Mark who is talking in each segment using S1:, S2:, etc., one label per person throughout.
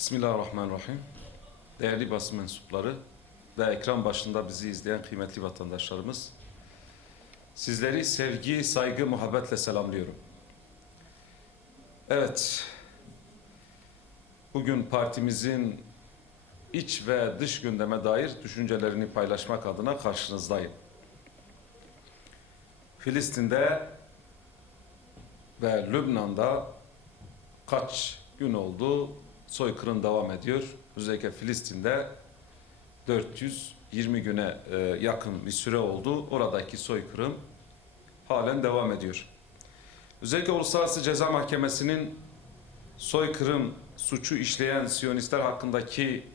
S1: Bismillahirrahmanirrahim. Değerli basın mensupları ve ekran başında bizi izleyen kıymetli vatandaşlarımız, sizleri sevgi, saygı, muhabbetle selamlıyorum. Evet, bugün partimizin iç ve dış gündeme dair düşüncelerini paylaşmak adına karşınızdayım. Filistin'de ve Lübnan'da kaç gün oldu soykırım devam ediyor. Özellikle Filistin'de 420 güne e, yakın bir süre oldu. Oradaki soykırım halen devam ediyor. Özellikle Uluslararası Ceza Mahkemesi'nin soykırım suçu işleyen Siyonistler hakkındaki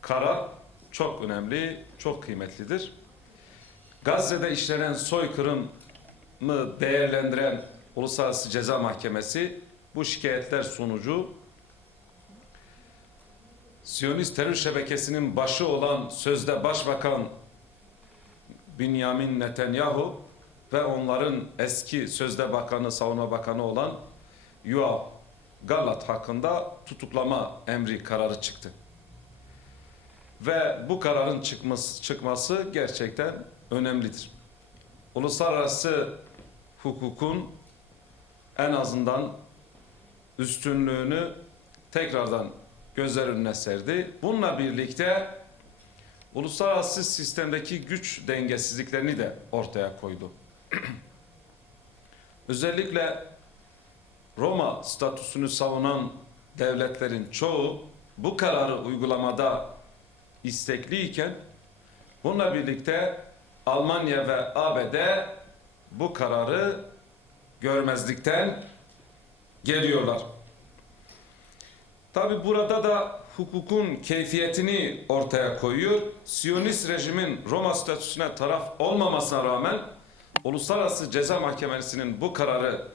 S1: karar çok önemli, çok kıymetlidir. Gazze'de işlenen soykırımı değerlendiren Uluslararası Ceza Mahkemesi bu şikayetler sonucu Siyonist terör şebekesinin başı olan sözde Başbakan Benjamin Netanyahu ve onların eski sözde bakanı, savunma bakanı olan Yoav Gallat hakkında tutuklama emri kararı çıktı. Ve bu kararın çıkması, çıkması gerçekten önemlidir. Uluslararası hukukun en azından üstünlüğünü tekrardan gözler önüne serdi. Bununla birlikte uluslararası sistemdeki güç dengesizliklerini de ortaya koydu. Özellikle Roma statüsünü savunan devletlerin çoğu bu kararı uygulamada istekliyken bununla birlikte Almanya ve ABD bu kararı görmezlikten geliyorlar. Tabi burada da hukukun keyfiyetini ortaya koyuyor. Siyonist rejimin Roma statüsüne taraf olmamasına rağmen Uluslararası Ceza Mahkemesi'nin bu kararı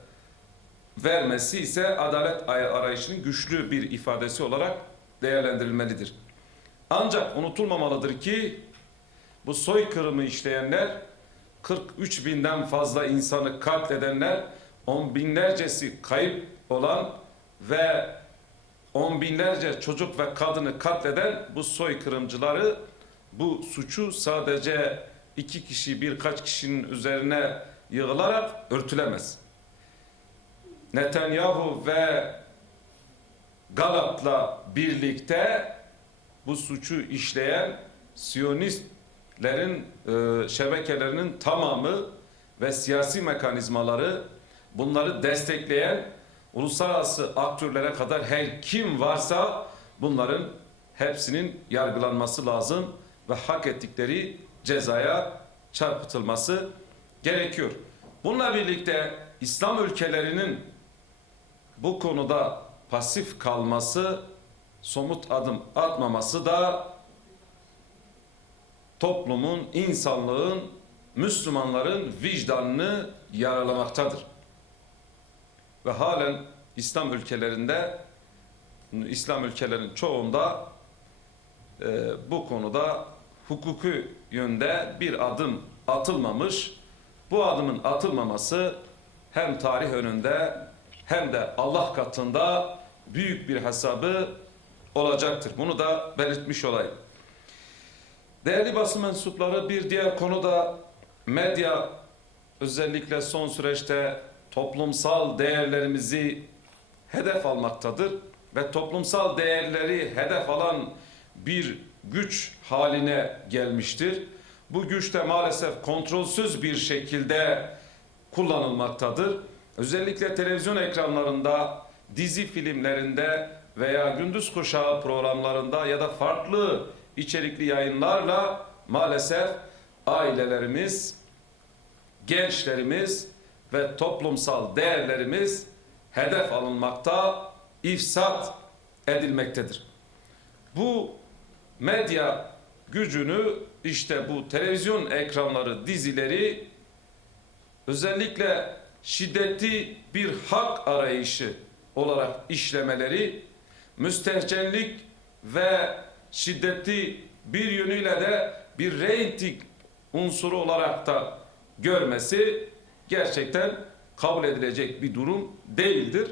S1: vermesi ise adalet arayışının güçlü bir ifadesi olarak değerlendirilmelidir. Ancak unutulmamalıdır ki bu soykırımı işleyenler 43 binden fazla insanı katledenler on binlercesi kayıp olan ve on binlerce çocuk ve kadını katleden bu soykırımcıları bu suçu sadece iki kişi birkaç kişinin üzerine yığılarak örtülemez. Netanyahu ve Galat'la birlikte bu suçu işleyen Siyonistlerin e, şebekelerinin tamamı ve siyasi mekanizmaları bunları destekleyen uluslararası aktörlere kadar her kim varsa bunların hepsinin yargılanması lazım ve hak ettikleri cezaya çarpıtılması gerekiyor. Bununla birlikte İslam ülkelerinin bu konuda pasif kalması, somut adım atmaması da toplumun, insanlığın, Müslümanların vicdanını yaralamaktadır ve halen İslam ülkelerinde İslam ülkelerinin çoğunda e, bu konuda hukuki yönde bir adım atılmamış. Bu adımın atılmaması hem tarih önünde hem de Allah katında büyük bir hesabı olacaktır. Bunu da belirtmiş olayım. Değerli basın mensupları bir diğer konu da medya özellikle son süreçte toplumsal değerlerimizi hedef almaktadır ve toplumsal değerleri hedef alan bir güç haline gelmiştir. Bu güç de maalesef kontrolsüz bir şekilde kullanılmaktadır. Özellikle televizyon ekranlarında, dizi filmlerinde veya gündüz kuşağı programlarında ya da farklı içerikli yayınlarla maalesef ailelerimiz, gençlerimiz ve toplumsal değerlerimiz hedef alınmakta, ifsat edilmektedir. Bu medya gücünü işte bu televizyon ekranları, dizileri özellikle şiddetli bir hak arayışı olarak işlemeleri, müstehcenlik ve şiddetli bir yönüyle de bir reyting unsuru olarak da görmesi gerçekten kabul edilecek bir durum değildir.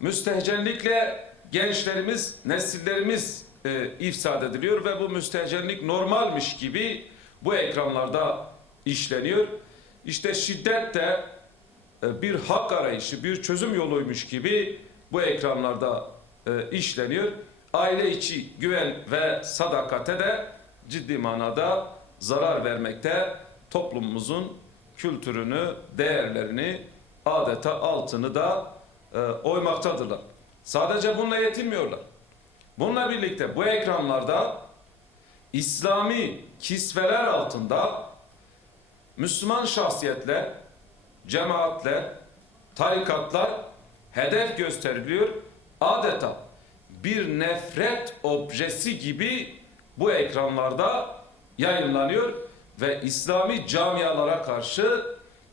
S1: Müstehcenlikle gençlerimiz, nesillerimiz e, ifsad ediliyor ve bu müstehcenlik normalmiş gibi bu ekranlarda işleniyor. İşte şiddet de e, bir hak arayışı, bir çözüm yoluymuş gibi bu ekranlarda e, işleniyor. Aile içi güven ve sadakate de ciddi manada zarar vermekte. Toplumumuzun kültürünü, değerlerini, adeta altını da e, oymaktadırlar. Sadece bununla yetinmiyorlar. Bununla birlikte bu ekranlarda İslami kisveler altında Müslüman şahsiyetler, cemaatler, tarikatlar hedef gösteriliyor. Adeta bir nefret objesi gibi bu ekranlarda yayınlanıyor ve İslami camialara karşı,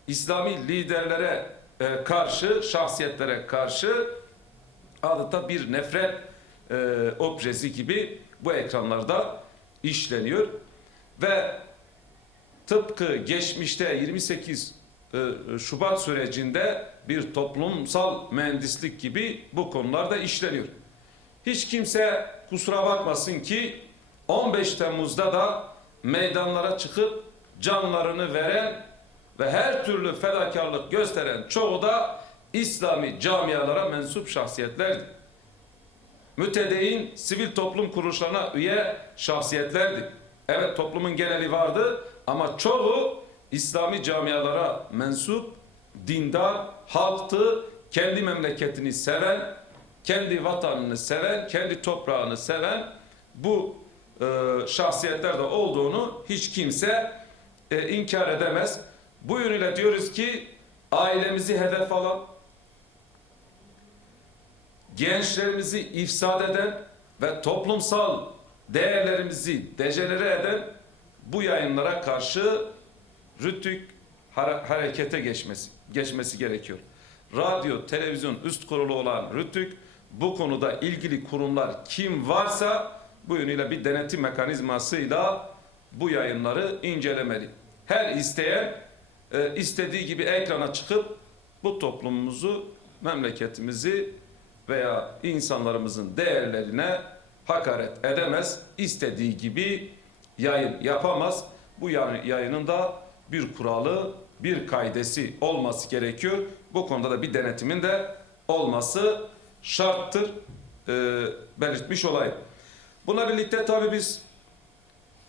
S1: İslami liderlere e, karşı, şahsiyetlere karşı adeta bir nefret e, objesi gibi bu ekranlarda işleniyor ve tıpkı geçmişte 28 e, Şubat sürecinde bir toplumsal mühendislik gibi bu konularda işleniyor. Hiç kimse kusura bakmasın ki 15 Temmuz'da da meydanlara çıkıp canlarını veren ve her türlü fedakarlık gösteren çoğu da İslami camialara mensup şahsiyetlerdi. Mütedeyin sivil toplum kuruluşlarına üye şahsiyetlerdi. Evet toplumun geneli vardı ama çoğu İslami camialara mensup, dindar, halktı, kendi memleketini seven, kendi vatanını seven, kendi toprağını seven bu e, şahsiyetlerde olduğunu hiç kimse e, inkar edemez. Bu yönüyle diyoruz ki ailemizi hedef alan, gençlerimizi ifsad eden ve toplumsal değerlerimizi dejenere eden bu yayınlara karşı rütük hare- harekete geçmesi, geçmesi gerekiyor. Radyo, televizyon üst kurulu olan rütük bu konuda ilgili kurumlar kim varsa bu yönüyle bir denetim mekanizmasıyla bu yayınları incelemeli. Her isteyen e, istediği gibi ekrana çıkıp bu toplumumuzu, memleketimizi veya insanlarımızın değerlerine hakaret edemez. istediği gibi yayın yapamaz. Bu yay- yayının da bir kuralı, bir kaidesi olması gerekiyor. Bu konuda da bir denetimin de olması şarttır. Ee, belirtmiş olayım. Buna birlikte tabii biz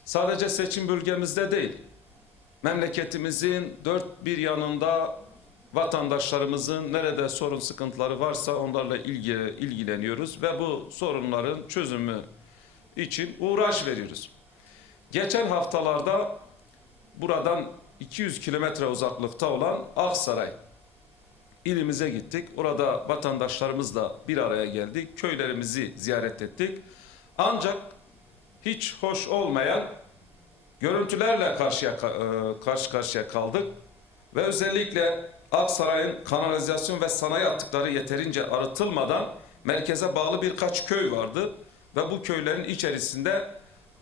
S1: sadece seçim bölgemizde değil, memleketimizin dört bir yanında vatandaşlarımızın nerede sorun sıkıntıları varsa onlarla ilgi, ilgileniyoruz ve bu sorunların çözümü için uğraş veriyoruz. Geçen haftalarda buradan 200 kilometre uzaklıkta olan Aksaray ilimize gittik. Orada vatandaşlarımızla bir araya geldik. Köylerimizi ziyaret ettik. Ancak hiç hoş olmayan görüntülerle karşıya, e, karşı karşıya kaldık. Ve özellikle Aksaray'ın kanalizasyon ve sanayi atıkları yeterince arıtılmadan merkeze bağlı birkaç köy vardı. Ve bu köylerin içerisinde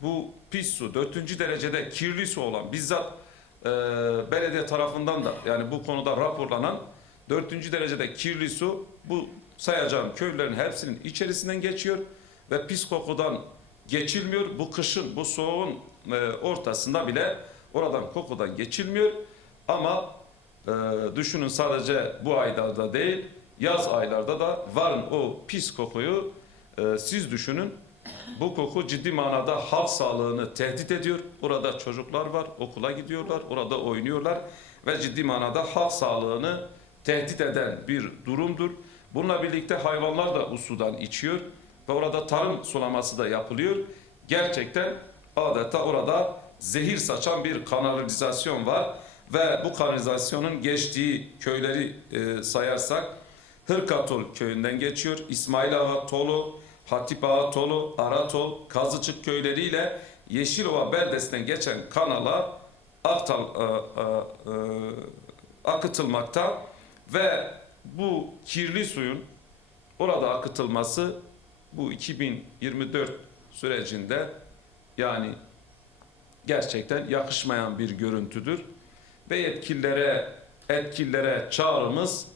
S1: bu pis su, dördüncü derecede kirli su olan bizzat e, belediye tarafından da yani bu konuda raporlanan dördüncü derecede kirli su bu sayacağım köylerin hepsinin içerisinden geçiyor ve pis kokudan geçilmiyor. Bu kışın, bu soğuğun e, ortasında bile oradan kokudan geçilmiyor. Ama e, düşünün sadece bu aylarda değil, yaz aylarda da varın o pis kokuyu e, siz düşünün. Bu koku ciddi manada halk sağlığını tehdit ediyor. Orada çocuklar var, okula gidiyorlar, orada oynuyorlar ve ciddi manada halk sağlığını tehdit eden bir durumdur. Bununla birlikte hayvanlar da bu sudan içiyor ve orada tarım sulaması da yapılıyor. Gerçekten adeta orada zehir saçan bir kanalizasyon var ve bu kanalizasyonun geçtiği köyleri e, sayarsak Hırkatol köyünden geçiyor. İsmail Ağa Tolu, Hatip Ağa Tolu, Aratol, Kazıçık köyleriyle Yeşilova beldesinden geçen kanala aktal, e, e, e, akıtılmakta ve bu kirli suyun orada akıtılması bu 2024 sürecinde yani gerçekten yakışmayan bir görüntüdür ve yetkililere etkililere çağrımız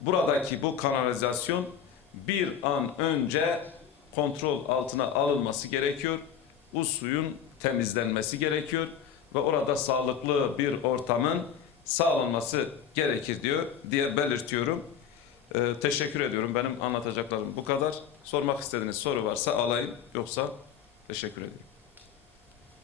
S1: buradaki bu kanalizasyon bir an önce kontrol altına alınması gerekiyor. Bu suyun temizlenmesi gerekiyor ve orada sağlıklı bir ortamın sağlanması gerekir diyor diye belirtiyorum. Ee, teşekkür ediyorum. Benim anlatacaklarım bu kadar. Sormak istediğiniz soru varsa alayım. Yoksa teşekkür ediyorum.